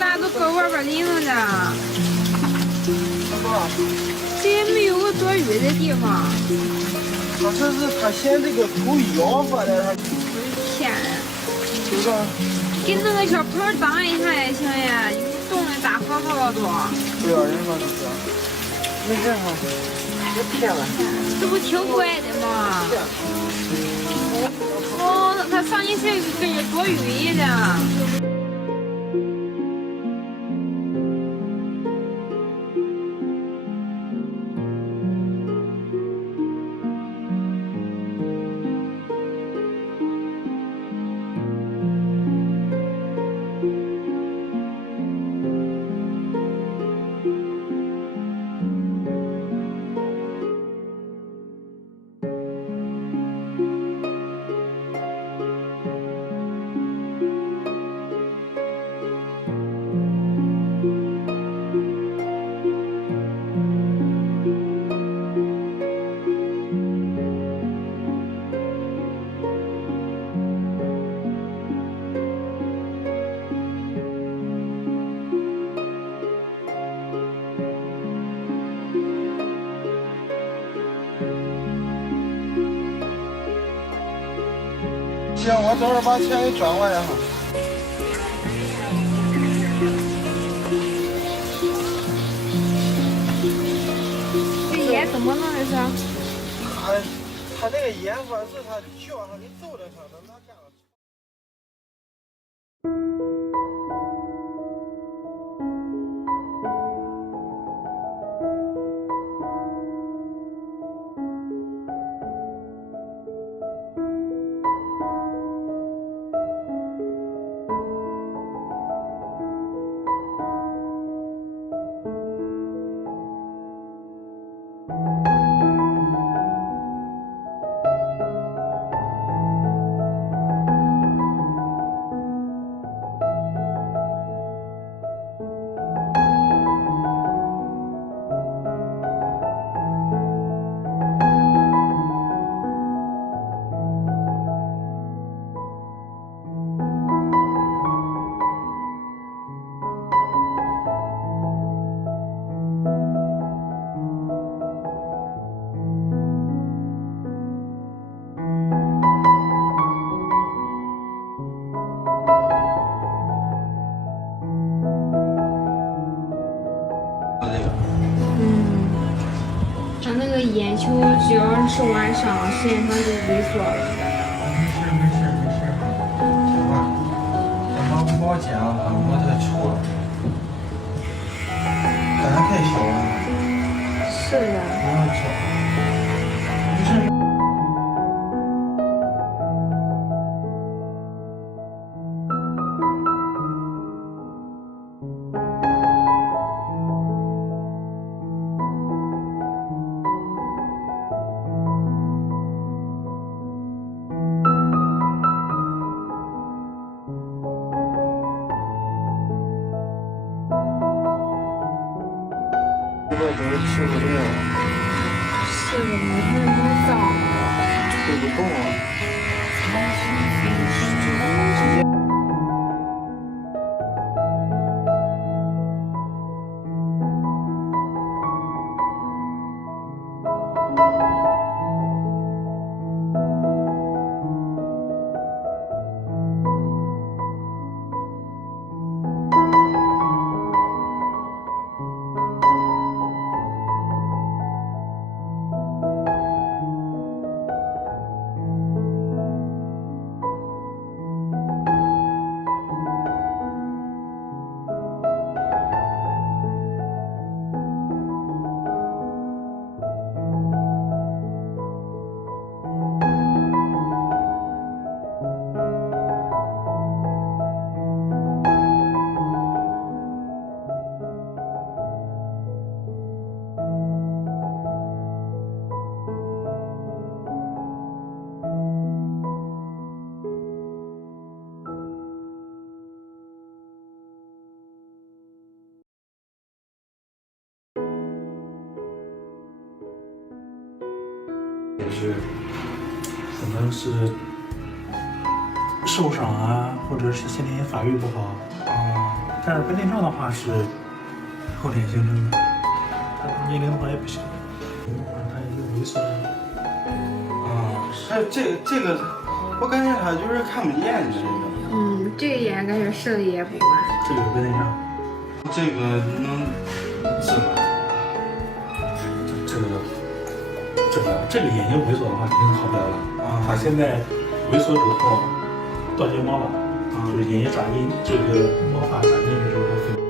大都搁外边淋着呢。这也没有个躲雨的地方。他这是他嫌这个土摇发的，他天啊！这个给弄个小盆挡一下也行呀，你冻的打好好了都。对啊，人说是这样。没这样，别骗了。这不挺乖的吗？哦，他上你身跟着躲雨一样。行，我等会儿把钱给转过来哈。这烟怎么弄的是？他那个烟法是他脚上给揍的上，他哪干了？他那个眼球只要是晚上，时间长就萎缩了。没事，行吧？咱把毛巾啊，把模特抽了，胆太小了。是的。不用抽。没事。这个都是欺负人了。是的，你看多脏啊！推不动啊。也是可能是受伤啊，或者是先天发育不好啊，但看白内障的话是后天形成的，他年龄的话也不小，他已经萎缩了。这个，我感觉他就是看不见的这个。这个眼感觉视力也不完。这个白内障，这个能治吗？这个眼睛萎缩的话肯定好不了了。他现在萎缩之后，断睫毛了，就是眼睛扎进这个毛发扎进去之后，它会。